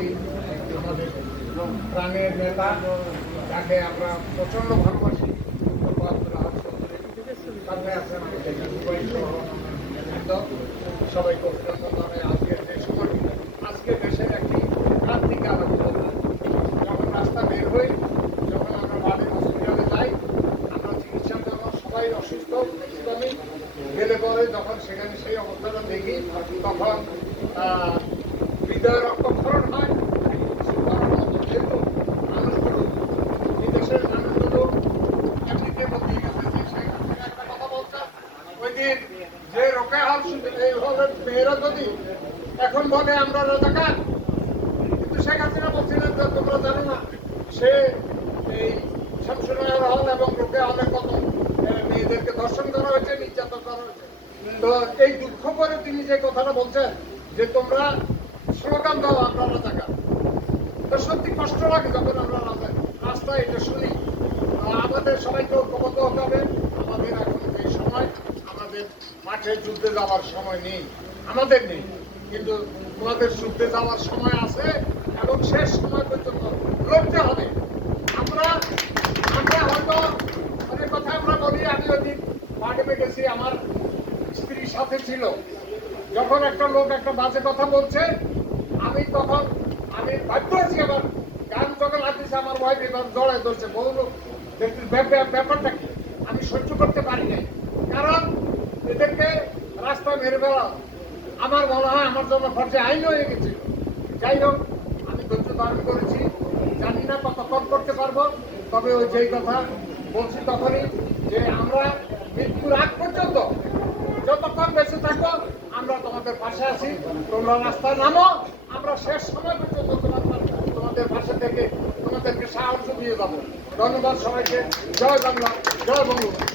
সভাপতি, আমাদের প্রাণের নেতা, যাকে আমরা প্রচন্ড ভালোবাসি, সাথে আছেন সবাইকে অভিনন্দন জানাই। আজকের যে সময়, আজকে দেশের একটি ক্রান্তিকাল, যখন রাস্তা বের হই, যখন আমরা বাড়ির হসপিটালে যাই, আমরা চিকিৎসার জন্য সবাই অসুস্থ গেলে পরে যখন সেখানে সেই অবস্থাটা দেখি, তখন হৃদয় রক্তক্ষরণ হয়। যেহেতু মানুষগুলো বিদেশের মানুষগুলো এমনিতে বদলে গেছে, যে সেখানে একটা কথা বলছে ওই দিন যে রোকেয়া হল এইভাবে মেয়েরা যদি এখন বলে আমরা রাজাকার, কিন্তু শেখ হাসিনা বলছিলেন যে তোমরা জানো না সে এই শামসুন্নাহার হল এবং রোকেয়া হলের কত মেয়েদেরকে ধর্ষণ করা হয়েছে, নির্যাতন করা হয়েছে। তো এই দুঃখ করে তিনি যে কথাটা বলছেন যে তোমরা স্লোগান দাও আমরা রাজাকার, তো সত্যি কষ্ট লাগে যখন আমরা রাস্তায় এটা শুনি। আমাদের সবাইকে ঐক্যবদ্ধ হতে হবে। আমাদের এখন যে সময়, আমাদের মাঠে যুদ্ধে যাওয়ার সময় নেই, আমাদের নেই, কিন্তু তোমাদের যুদ্ধে যাওয়ার সময় আছে এবং শেষ সময় পর্যন্ত লড়তে হবে। আমরা হয়তো অনেক কথা আমরা বলি। আমি ওই দিন মাঠে গেছি, আমার স্ত্রীর সাথে ছিল, যখন একটা লোক একটা বাজে কথা বলছে, আমি বাধ্য হয়েছি। আবার গান যখন লাগতেছে, আমার ওয়াইফ এবার জড়ায় ধরছে, বহু লোক ব্যাপারটা কি আমি সহ্য করতে পারি নাই, কারণ এদেরকে রাস্তায় মেরে ফেলা আমার মনে হয় আমার জন্য খরচে আইন হয়ে গেছিল। যাই হোক, আমি ধৈর্য ধারণ করেছি, জানি না কতক্ষণ করতে পারবো, তবে ওই যেই কথা বলছি তখনই যে আমরা মৃত্যুর আগ পর্যন্ত যতক্ষণ বেঁচে থাকবো আমরা তোমাদের পাশে আছি। তোমরা রাস্তায় নামো, আমরা শেষ সময় পর্যন্ত তোমাদের পাশে থেকে তোমাদেরকে সাহায্য দিয়ে যাবো। ধন্যবাদ সবাইকে। জয় বাংলা, জয় বঙ্গবন্ধু।